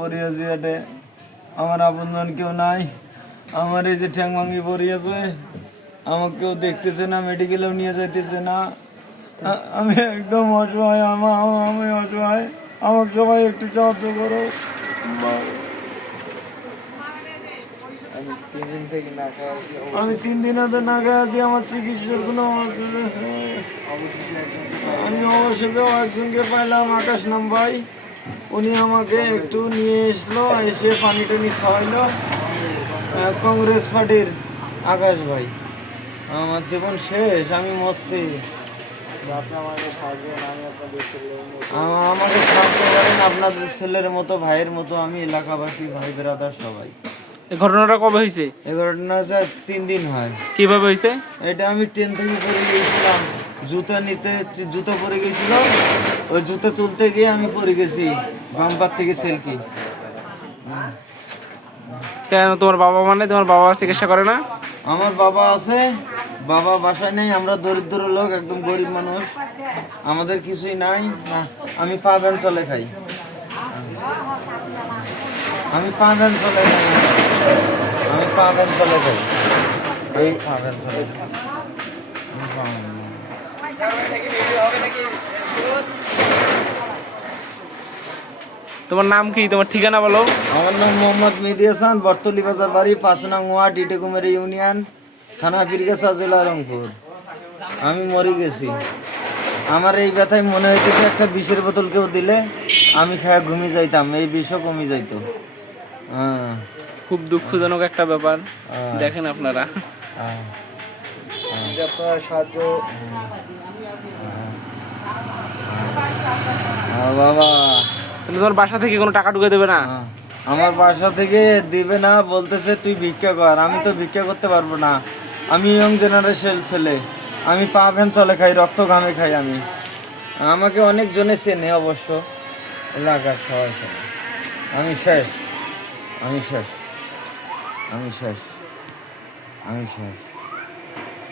পড়িয়েছি এটে, আমার আপনজন কেউ নাই। আমার এই যে ঠ্যাং ভাঙি পড়িয়েছে, আমাকে কেউ দেখতেছে না, মেডিকেলেও নিয়ে যাইতেছে না। আমি একদম অসহায়, আমি অসহায়, আমার সবাই একটু সাহায্য করো। আমি 3 দিন হাতে না খাই আছি, আমার চিকিৎসার কোনো আমি অবশ্যই একজনকে পাইলাম, আকাশ নাম ভাই, উনি আমাকে একটু নিয়ে এসলো, এসে পানি টানি খাওয়াইলো। কংগ্রেস পার্টির আকাশ ভাই। আমার জীবন শেষ, আমি মরতে। আমাকে সাহায্য করেন, আপনাদের ছেলের মতো, ভাইয়ের মতো, আমি এলাকাবাসী, ভাই বেরাদার সবাই। এই ঘটনাটা কবে হয়েছে? এই ঘটনা 3 দিন হয়। কিভাবে হয়েছে? এটা আমি ট্রেন থেকে পরে গিয়েছিলাম, জুতা নিতে, জুতো পরে গেছিল, ওই জুতো তুলতে গিয়ে আমি পরে গেছি বাম্পার থেকে সেলকি। কেন তোমার বাবা মানে তোমার বাবা চিকিৎসা করে না? আমার বাবা আছে, বাবা বাসায় নেই, আমরা দরিদ্র লোক, একদম গরিব মানুষ, আমাদের কিছুই নাই না। আমি পা ভ্যান চলে খাই, আমি পা ভ্যান চলে খাই, আমি পা ভ্যান চলে খাই, আমি পা ভ্যান চলে খাই। তোমার নাম কি, তোমার ঠিকানা বলো? আমার নাম মোহাম্মদ মেহেদি হাসান, বর্তলি বাজার বাড়ি, 5 নং ওয়ার্ড, ইটেকুমেরি ইউনিয়ন, থানা পীরগাছা, জেলা রংপুর। আমি মরে গেছি। আমার এই ব্যথায় মনে হইতেছে একটা বিষের বোতল কেউ দিলে আমি খায়া ঘুমিয়ে যাইতাম, এই বিষও কমে যাইতো। হ্যাঁ, খুব দুঃখজনক একটা ব্যাপার। দেখেন আপনারা, আপনারা সাহায্য বাবা। তাহলে তোমার বাসা থেকে কোনো টাকা ঢুকে দেবে না? আমার বাসা থেকে দিবে না, বলতেছে তুই ভিক্ষা কর। আমি তো ভিক্ষা করতে পারবো না, আমি ইয়ং জেনারেশন ছেলে, আমি পা ভ্যান চলে খাই, রক্ত ঘামে খাই। আমাকে অনেক জনে চেনে অবশ্য, এলাকার সবাই। আমি শেষ, আমি শেষ, আমি শেষ, আমি শেষ।